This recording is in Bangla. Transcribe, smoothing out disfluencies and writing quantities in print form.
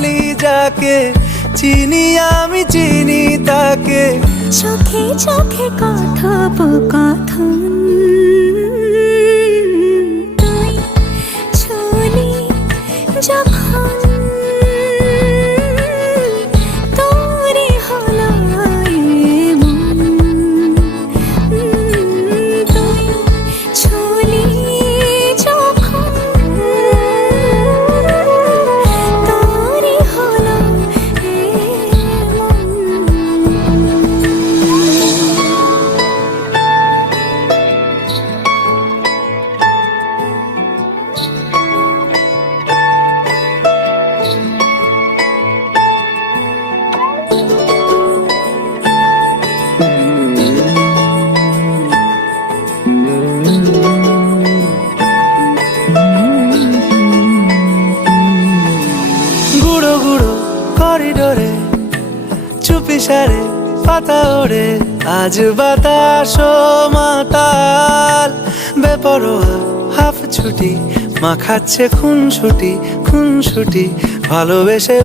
বলি যাকে, চিনি আমি চিনি তাকে। চোখে চোখে কথোপকথন, তুই ছুলি যখন তোরে হলো এমন, তুই ছুলি যখন তোরে হলো এমন। গুঁড়ো গুঁড়ো করিডোরে চুপি সারে পাতা ওড়ে, আজ বাতাস মাতাল বেপরোয়া হাফ ছুটি, মাখাচ্ছে খুনসুটি খুনসুটি ভালোবেসে।